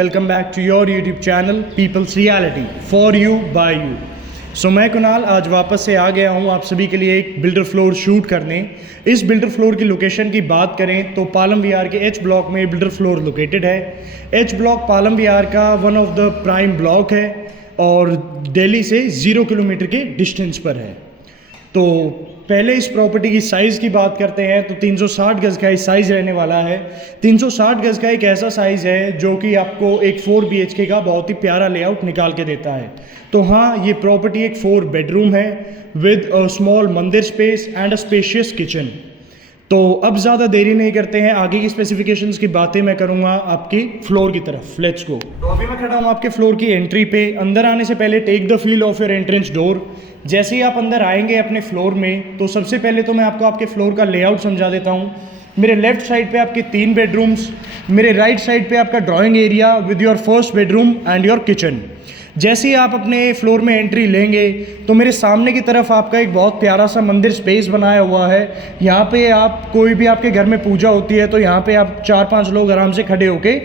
Welcome back to your YouTube channel People's Reality for you by you. So मैं कुणाल आज वापस से आ गया हूँ आप सभी के लिए एक बिल्डर फ्लोर शूट करने। इस बिल्डर फ्लोर की लोकेशन की बात करें तो पालम विहार के एच ब्लॉक में बिल्डर फ्लोर लोकेटेड है। एच ब्लॉक पालम विहार का one of the prime block है और दिल्ली से 0 किलोमीटर के डिस्टेंस पर है। तो पहले इस प्रॉपर्टी की साइज़ की बात करते हैं तो 360 गज़ का इस साइज़ रहने वाला है। 360 गज़ का एक ऐसा साइज़ है जो कि आपको एक 4 BHK का बहुत ही प्यारा लेआउट निकाल के देता है। तो हाँ, ये प्रॉपर्टी एक 4 बेडरूम है विद अ स्मॉल मंदिर space and a spacious kitchen. तो अब ज़्यादा देरी नहीं करते हैं, आगे की स्पेसिफिकेशंस की बातें मैं करूँगा आपकी फ्लोर की तरफ। Let's go. तो अभी मैं खड़ा हूँ आपके फ्लोर की एंट्री पे। अंदर आने से पहले take the feel of your entrance door. जैसे ही आप अंदर आएंगे अपने फ्लोर में तो सबसे पहले तो मैं आपको आपके फ्लोर का लेआउट समझा देता हूँ। मेरे लेफ्ट साइड पे आपके 3 बेडरूम्स, मेरे राइट साइड पे आपका drawing area with your first bedroom and your kitchen. जैसे ही आप अपने फ्लोर में एंट्री लेंगे तो मेरे सामने की तरफ आपका एक बहुत प्यारा सा मंदिर स्पेस बनाया हुआ है। यहाँ पे आप कोई भी आपके घर में पूजा होती है तो यहाँ पे आप 4-5 लोग आराम से खड़े होके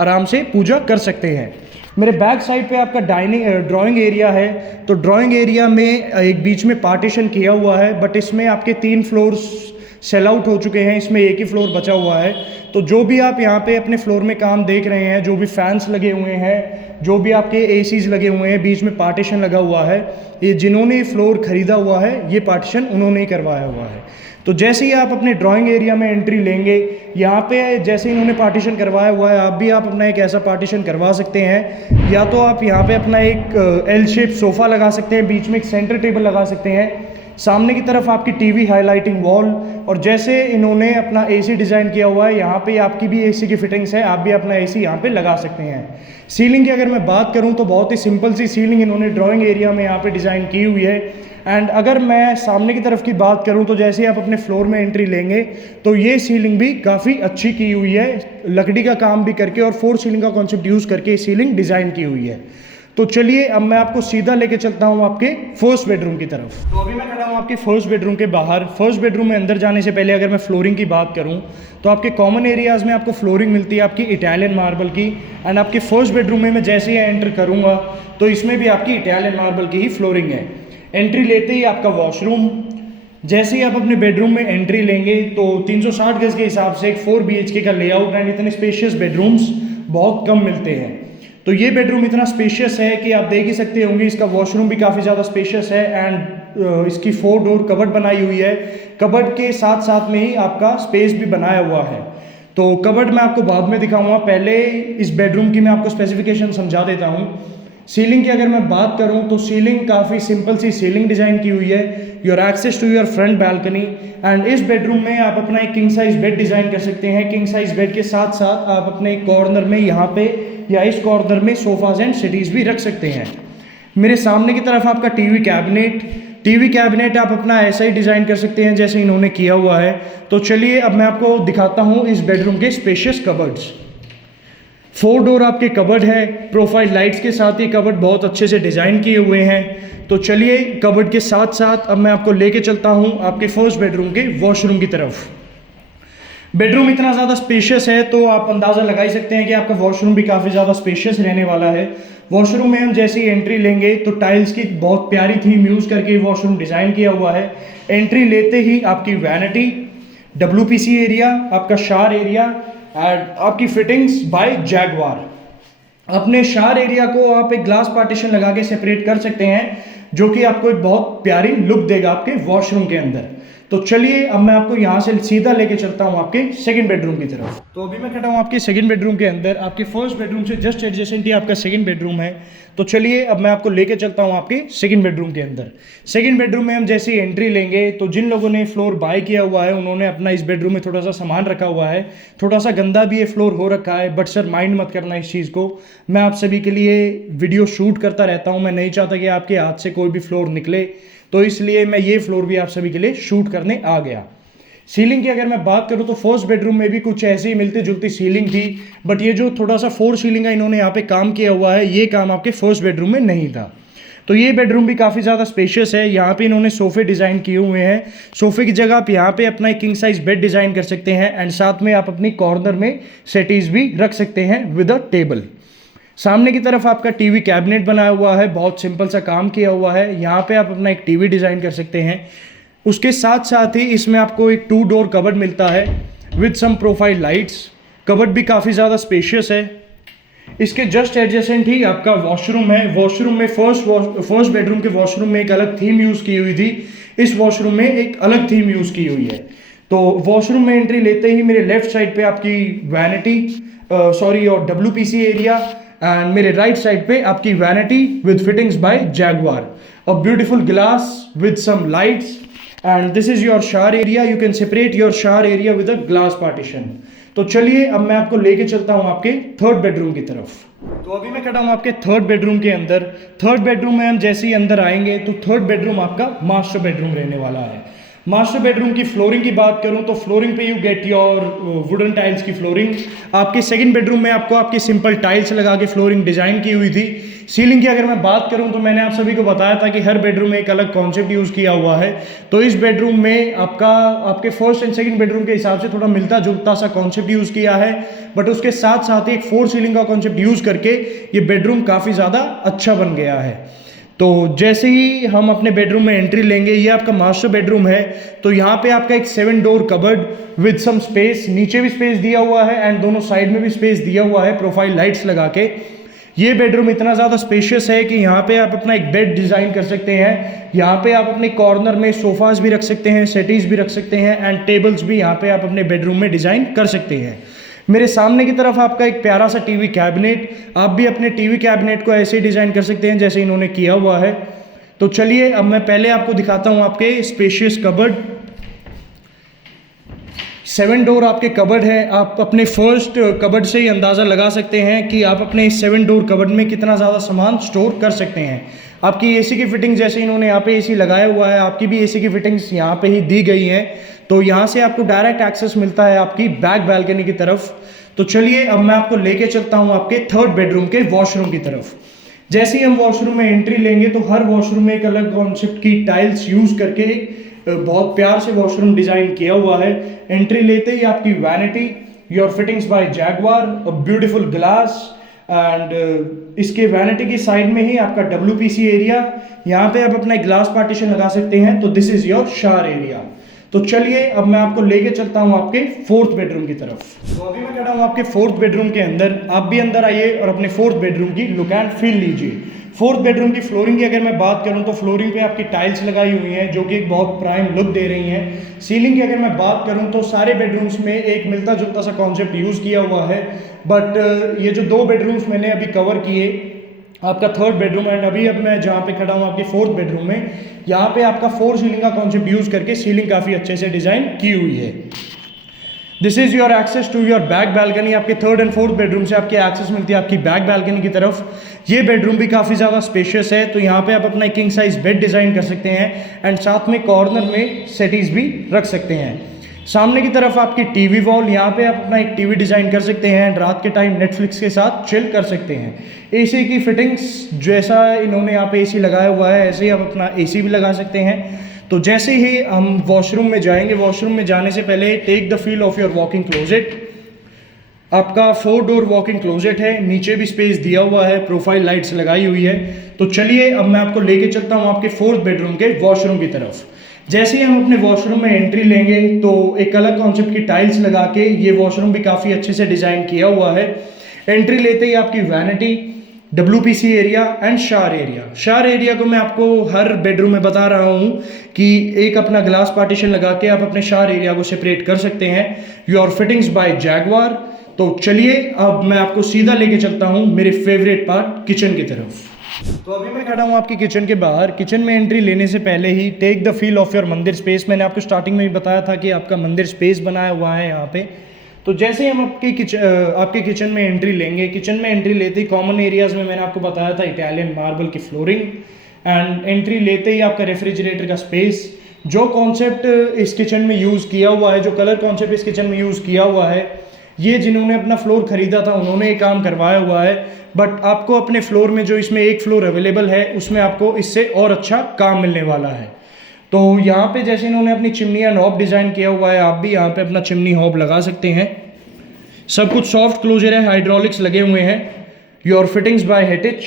आराम से पूजा कर सकते हैं। मेरे बैक साइड पे आपका ड्राइंग एरिया है। तो ड्राइंग एरिया में एक बीच में पार्टीशन किया हुआ है, बट इसमें आपके 3 फ्लोर्स सेल आउट हो चुके हैं, इसमें एक ही फ्लोर बचा हुआ है। तो जो भी आप यहाँ पे अपने फ्लोर में काम देख रहे हैं, जो भी फैंस लगे हुए हैं, जो भी आपके एसीज लगे हुए हैं, बीच में पार्टीशन लगा हुआ है, ये जिन्होंने फ्लोर खरीदा हुआ है ये पार्टीशन उन्होंने ही करवाया हुआ है। तो जैसे ही आप अपने ड्राइंग एरिया में एंट्री लेंगे, यहाँ पे जैसे इन्होंने पार्टीशन करवाया हुआ है, आप भी आप अपना एक ऐसा पार्टीशन करवा सकते हैं। या तो आप यहाँ पे अपना एक एल शेप सोफ़ा लगा सकते हैं, बीच में एक सेंटर टेबल लगा सकते हैं, सामने की तरफ आपकी टीवी हाईलाइटिंग वॉल, और जैसे इन्होंने अपना एसी डिज़ाइन किया हुआ है यहाँ पे आपकी भी एसी की फिटिंग्स है, आप भी अपना एसी यहाँ पे लगा सकते हैं। सीलिंग की अगर मैं बात करूँ तो बहुत ही सिंपल सी सीलिंग इन्होंने ड्राइंग एरिया में यहाँ पे डिज़ाइन की हुई है। एंड अगर मैं सामने की तरफ की बात करूँ तो जैसे ही आप अपने फ्लोर में एंट्री लेंगे तो ये सीलिंग भी काफ़ी अच्छी की हुई है, लकड़ी का काम भी करके और 4 सीलिंग का कॉन्सेप्ट यूज़ करके सीलिंग डिज़ाइन की हुई है। तो चलिए अब मैं आपको सीधा लेके चलता हूँ आपके फर्स्ट बेडरूम की तरफ। तो अभी मैं खड़ा हूँ आपके फर्स्ट बेडरूम के बाहर। फर्स्ट बेडरूम में अंदर जाने से पहले अगर मैं फ्लोरिंग की बात करूँ तो आपके कॉमन एरियाज़ में आपको फ्लोरिंग मिलती है आपकी इटालियन मार्बल की। एंड आपके फर्स्ट बेडरूम में मैं जैसे ही एंटर करूँगा तो इसमें भी आपकी इटालियन मार्बल की ही फ्लोरिंग है। एंट्री लेते ही आपका वॉशरूम। जैसे ही आप अपने बेडरूम में एंट्री लेंगे तो 360 गज़ के हिसाब से एक 4 BHK का लेआउट एंड इतने स्पेशियस बेडरूम्स बहुत कम मिलते हैं। तो ये बेडरूम इतना स्पेशियस है कि आप देख ही सकते होंगे, इसका वॉशरूम भी काफ़ी ज़्यादा स्पेशियस है। एंड इसकी 4 डोर कबर्ड बनाई हुई है। कबर्ड के साथ साथ में ही आपका स्पेस भी बनाया हुआ है। तो कबर्ड मैं आपको बाद में दिखाऊंगा, पहले इस बेडरूम की मैं आपको स्पेसिफिकेशन समझा देता हूँ। सीलिंग की अगर मैं बात करूं तो सीलिंग काफ़ी सिंपल सी सीलिंग डिज़ाइन की हुई है। Your access to your front balcony. And इस बेडरूम में आप अपना एक किंग साइज बेड डिज़ाइन कर सकते हैं। किंग साइज बेड के साथ साथ आप अपने कॉर्नर में यहाँ पे या इस कॉर्नर में सोफाज एंड सिटीज़ भी रख सकते हैं। मेरे सामने की तरफ आपका टीवी कैबिनेट आप अपना ऐसा ही डिज़ाइन कर सकते हैं जैसे इन्होंने किया हुआ है। तो चलिए अब मैं आपको दिखाता हूँ इस बेडरूम के स्पेशियस कबर्ड्स। 4 डोर आपके कबर्ड है, प्रोफाइल लाइट्स के साथ ये कबर्ड बहुत अच्छे से डिज़ाइन किए हुए हैं। तो चलिए कबर्ड के साथ साथ अब मैं आपको लेके चलता हूँ आपके फर्स्ट बेडरूम के वॉशरूम की तरफ। बेडरूम इतना ज़्यादा स्पेशियस है तो आप अंदाज़ा लगा ही सकते हैं कि आपका वॉशरूम भी काफ़ी ज़्यादा स्पेशियस रहने वाला है। वॉशरूम में हम जैसे ही एंट्री लेंगे तो टाइल्स की बहुत प्यारी थीम यूज़ करके वॉशरूम डिज़ाइन किया हुआ है। एंट्री लेते ही आपकी वैनिटी, WPC एरिया, आपका शावर एरिया एंड आपकी फिटिंग्स बाय जैगवार। अपने शावर एरिया को आप एक ग्लास पार्टीशन लगा के सेपरेट कर सकते हैं जो कि आपको एक बहुत प्यारी लुक देगा आपके वॉशरूम के अंदर। तो चलिए अब मैं आपको यहाँ से सीधा लेके चलता हूँ आपके सेकंड बेडरूम की तरफ। तो अभी मैं खड़ा हूँ आपके सेकंड बेडरूम के अंदर। आपके फर्स्ट बेडरूम से जस्ट एडजेसेंट ही आपका सेकंड बेडरूम है। तो चलिए अब मैं आपको लेके चलता हूँ आपके सेकंड बेडरूम के अंदर। सेकंड बेडरूम में हम जैसे ही एंट्री लेंगे तो जिन लोगों ने फ्लोर बाय किया हुआ है उन्होंने अपना इस बेडरूम में थोड़ा सा सामान रखा हुआ है। थोड़ा सा गंदा भी ये फ्लोर हो रखा है, बट सर माइंड मत करना इस चीज़ को। मैं आप सभी के लिए वीडियो शूट करता रहता हूँ, मैं नहीं चाहता कि आपके हाथ से कोई भी फ्लोर निकले, तो इसलिए मैं ये फ्लोर भी आप सभी के लिए शूट करने आ गया। सीलिंग की अगर मैं बात करूं तो फर्स्ट बेडरूम में भी कुछ ऐसी ही मिलती जुलती सीलिंग थी, बट ये जो थोड़ा सा 4 सीलिंग का इन्होंने यहाँ पे काम किया हुआ है, ये काम आपके फर्स्ट बेडरूम में नहीं था। तो ये बेडरूम भी काफ़ी ज़्यादा स्पेशियस है। यहाँ पे इन्होंने सोफे डिज़ाइन किए हुए हैं। सोफे की जगह आप यहाँ पे अपना एक किंग साइज बेड डिज़ाइन कर सकते हैं एंड साथ में आप अपनी कॉर्नर में सेटीज़ भी रख सकते हैं विद अ टेबल। सामने की तरफ आपका टीवी कैबिनेट बनाया हुआ है, बहुत सिंपल सा काम किया हुआ है। यहाँ पे आप अपना एक टीवी डिज़ाइन कर सकते हैं। उसके साथ साथ ही इसमें आपको एक 2 डोर कबर्ड मिलता है with some profile lights. Cupboard भी काफ़ी ज़्यादा स्पेशियस है। इसके जस्ट एडजेसेंट ही आपका वॉशरूम है। वॉशरूम में फर्स्ट बेडरूम के वॉशरूम में एक अलग थीम यूज़ की हुई थी, इस वॉशरूम में एक अलग थीम यूज़ की हुई है। तो वॉशरूम में एंट्री लेते ही मेरे लेफ्ट साइड पे आपकी वैनिटी और WPC एरिया, एंड मेरे राइट साइड पे आपकी vanity with fittings by Jaguar, a beautiful glass with some lights, and this is your shower area. You can separate your shower area with a glass partition. तो चलिए अब मैं आपको लेके चलता हूं आपके थर्ड बेडरूम की तरफ। तो अभी मैं खड़ा हूं आपके थर्ड बेडरूम के अंदर। थर्ड बेडरूम में हम जैसे ही अंदर आएंगे तो थर्ड बेडरूम आपका मास्टर बेडरूम रहने वाला है। मास्टर बेडरूम की फ्लोरिंग की बात करूं तो फ्लोरिंग पे you get your wooden tiles की फ्लोरिंग। आपके सेकंड बेडरूम में आपको आपकी सिंपल टाइल्स लगा के फ्लोरिंग डिजाइन की हुई थी। सीलिंग की अगर मैं बात करूं तो मैंने आप सभी को बताया था कि हर बेडरूम में एक अलग कॉन्सेप्ट यूज़ किया हुआ है। तो इस बेडरूम में आपके फर्स्ट एंड सेकंड बेडरूम के हिसाब से थोड़ा मिलता जुलता सा कॉन्सेप्ट यूज़ किया है, बट उसके साथ साथ एक 4 सीलिंग का कॉन्सेप्ट यूज़ करके ये बेडरूम काफ़ी ज़्यादा अच्छा बन गया है। तो जैसे ही हम अपने बेडरूम में एंट्री लेंगे, ये आपका मास्टर बेडरूम है। तो यहाँ पे आपका एक 7 door cupboard with some space, नीचे भी स्पेस दिया हुआ है एंड दोनों साइड में भी स्पेस दिया हुआ है प्रोफाइल लाइट्स लगा के। ये बेडरूम इतना ज़्यादा स्पेशियस है कि यहाँ पे आप अपना एक बेड डिज़ाइन कर सकते हैं। यहाँ पे आप अपने कॉर्नर में सोफाज भी रख सकते हैं, सेटीज भी रख सकते हैं एंड टेबल्स भी यहाँ पे आप अपने बेडरूम में डिज़ाइन कर सकते हैं। मेरे सामने की तरफ आपका एक प्यारा सा टीवी कैबिनेट, आप भी अपने टीवी कैबिनेट को ऐसे ही डिज़ाइन कर सकते हैं जैसे इन्होंने किया हुआ है। तो चलिए अब मैं पहले आपको दिखाता हूँ आपके स्पेशियस कबर्ड। 7 डोर आपके कबर्ड है। आप अपने फर्स्ट कबर्ड से ही अंदाज़ा लगा सकते हैं कि आप अपने 7 डोर कबर्ड में कितना ज़्यादा सामान स्टोर कर सकते हैं। आपकी एसी की फिटिंग जैसे इन्होंने यहाँ पे एसी लगाया हुआ है, आपकी भी एसी की फिटिंग्स यहाँ पे ही दी गई हैं। तो यहाँ से आपको डायरेक्ट एक्सेस मिलता है आपकी बैक बालकनी की तरफ। तो चलिए अब मैं आपको लेके चलता हूँ आपके थर्ड बेडरूम के वॉशरूम की तरफ। जैसे ही हम वॉशरूम में एंट्री लेंगे तो हर वॉशरूम में एक अलग कॉन्सेप्ट की टाइल्स यूज़ करके बहुत प्यार से वॉशरूम डिज़ाइन किया हुआ है। एंट्री लेते ही आपकी vanity, your fittings by Jaguar, a beautiful glass, and इसके वैनिटी की साइड में ही आपका WPC एरिया। यहाँ पे आप अपना एक ग्लास पार्टीशन लगा सकते हैं। तो this is your shower area. तो चलिए अब मैं आपको लेके चलता हूँ आपके फोर्थ बेडरूम की तरफ। तो अभी मैं खड़ा हूँ आपके फोर्थ बेडरूम के अंदर। आप भी अंदर आइए और अपने फोर्थ बेडरूम की लुक एंड फील लीजिए। फोर्थ बेडरूम की फ्लोरिंग की अगर मैं बात करूं तो फ्लोरिंग पे आपकी टाइल्स लगाई हुई हैं जो कि एक बहुत प्राइम लुक दे रही हैं। सीलिंग की अगर मैं बात करूं तो सारे बेडरूम्स में एक मिलता जुलता सा कॉन्सेप्ट यूज़ किया हुआ है, बट ये जो 2 बेडरूम्स मैंने अभी कवर किए, आपका थर्ड बेडरूम एंड अभी अब मैं जहाँ पे खड़ा हूँ आपके फोर्थ बेडरूम में, यहाँ पे आपका 4 सीलिंग का कॉन्सेप्ट यूज़ करके सीलिंग काफ़ी अच्छे से डिज़ाइन की हुई है। This is your access to your back balcony. आपके थर्ड एंड फोर्थ बेडरूम से आपकी एक्सेस मिलती है आपकी बैक बैल्कनी की तरफ। ये बेडरूम भी काफ़ी ज़्यादा स्पेशियस है। तो यहाँ पे आप अपना किंग साइज बेड डिज़ाइन कर सकते हैं एंड साथ में कॉर्नर में सेटीज भी रख सकते हैं। सामने की तरफ आपकी टीवी वॉल, यहाँ पे आप अपना एक टीवी डिज़ाइन कर सकते हैं एंड रात के टाइम नेटफ्लिक्स के साथ चिल कर सकते हैं। एसी की फिटिंग्स जैसा इन्होंने यहाँ पे एसी लगाया हुआ है ऐसे ही आप अपना एसी भी लगा सकते हैं। तो जैसे ही हम वॉशरूम में जाएंगे, वॉशरूम में जाने से पहले take the feel of your walking closet. आपका 4 डोर वॉकिंग क्लोजेट है, नीचे भी स्पेस दिया हुआ है, प्रोफाइल लाइट्स लगाई हुई है। तो चलिए अब मैं आपको लेके चलता हूँ आपके फोर्थ बेडरूम के वॉशरूम की तरफ। जैसे ही हम अपने वॉशरूम में एंट्री लेंगे तो एक अलग कॉन्सेप्ट की टाइल्स लगा के ये वॉशरूम भी काफ़ी अच्छे से डिज़ाइन किया हुआ है। एंट्री लेते ही आपकी vanity, WPC area and shower area. Shower area को मैं आपको हर बेडरूम में बता रहा हूँ कि एक अपना ग्लास पार्टीशन लगा के आप अपने शावर एरिया को सेपरेट कर सकते हैं। Your fittings by Jaguar. तो चलिए अब मैं आपको सीधा लेके चलता हूँ मेरे फेवरेट पार्ट किचन की तरफ। तो अभी मैं खड़ा हूँ आपकी किचन के बाहर। किचन में एंट्री लेने से पहले ही take the feel of your mandir space. मैंने आपको स्टार्टिंग में भी बताया था कि आपका मंदिर स्पेस बनाया हुआ है यहाँ पे। तो जैसे ही हम आपके किचन में एंट्री लेंगे, किचन में एंट्री लेते ही कॉमन एरियाज़ में मैंने आपको बताया था इटालियन मार्बल की फ्लोरिंग, एंड एंट्री लेते ही आपका रेफ्रिजरेटर का स्पेस। जो कॉन्सेप्ट इस किचन में यूज़ किया हुआ है, जो कलर कॉन्सेप्ट इस किचन में यूज़ किया हुआ है, ये जिन्होंने अपना फ्लोर ख़रीदा था उन्होंने ये काम करवाया हुआ है। बट आपको अपने फ्लोर में जो इसमें एक फ्लोर अवेलेबल है उसमें आपको इससे और अच्छा काम मिलने वाला है। तो यहाँ पे जैसे इन्होंने अपनी चिमनी एंड हॉब डिज़ाइन किया हुआ है, आप भी यहाँ पे अपना चिमनी हॉब लगा सकते हैं। सब कुछ सॉफ्ट क्लोजर है, हाइड्रोलिक्स लगे हुए हैं। Your fittings by Hettich.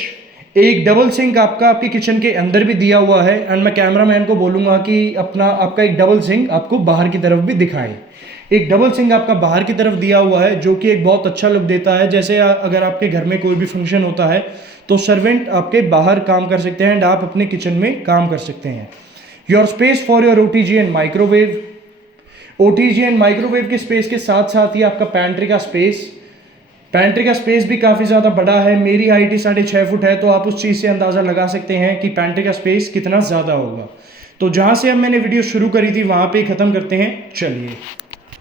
एक डबल सिंक आपका आपके किचन के अंदर भी दिया हुआ है, एंड मैं कैमरामैन को बोलूँगा कि आपका एक डबल सिंक आपको बाहर की तरफ भी दिखाएं। एक डबल सिंक आपका बाहर की तरफ दिया हुआ है जो कि एक बहुत अच्छा लुक देता है। जैसे अगर आपके घर में कोई भी फंक्शन होता है तो सर्वेंट आपके बाहर काम कर सकते हैं एंड आप अपने किचन में काम कर सकते हैं। Your space for your OTG and microwave. OTG and microwave के स्पेस के साथ साथ ही आपका पैंट्री का स्पेस भी काफ़ी ज़्यादा बड़ा है। मेरी हाइट ही 6.5 फुट है, तो आप उस चीज़ से अंदाज़ा लगा सकते हैं कि पैंट्री का स्पेस कितना ज़्यादा होगा। तो जहाँ से अब मैंने वीडियो शुरू करी थी वहाँ पे ख़त्म करते हैं, चलिए।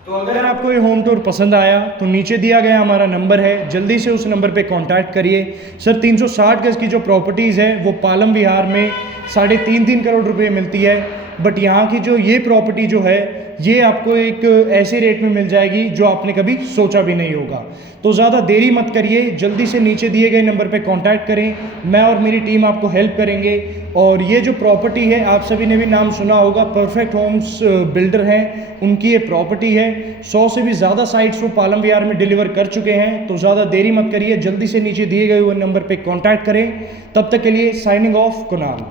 तो अगर आपको ये होम टूर पसंद आया तो नीचे दिया गया हमारा नंबर है, जल्दी से उस नंबर पे कांटेक्ट करिए। सर 360 गज की जो प्रॉपर्टीज़ है वो पालम विहार में 3.5 करोड़ रुपए मिलती है, बट यहाँ की जो ये प्रॉपर्टी जो है ये आपको एक ऐसे रेट में मिल जाएगी जो आपने कभी सोचा भी नहीं होगा। तो ज़्यादा देरी मत करिए, जल्दी से नीचे दिए गए नंबर पे कांटेक्ट करें, मैं और मेरी टीम आपको हेल्प करेंगे। और ये जो प्रॉपर्टी है आप सभी ने भी नाम सुना होगा, परफेक्ट होम्स बिल्डर हैं, उनकी ये प्रॉपर्टी है। 100 से भी ज़्यादा साइट्स वो पालम विहार में डिलीवर कर चुके हैं। तो ज़्यादा देरी मत करिए, जल्दी से नीचे दिए गए हुए नंबर पर कॉन्टैक्ट करें। तब तक के लिए साइनिंग ऑफ, कुणाल।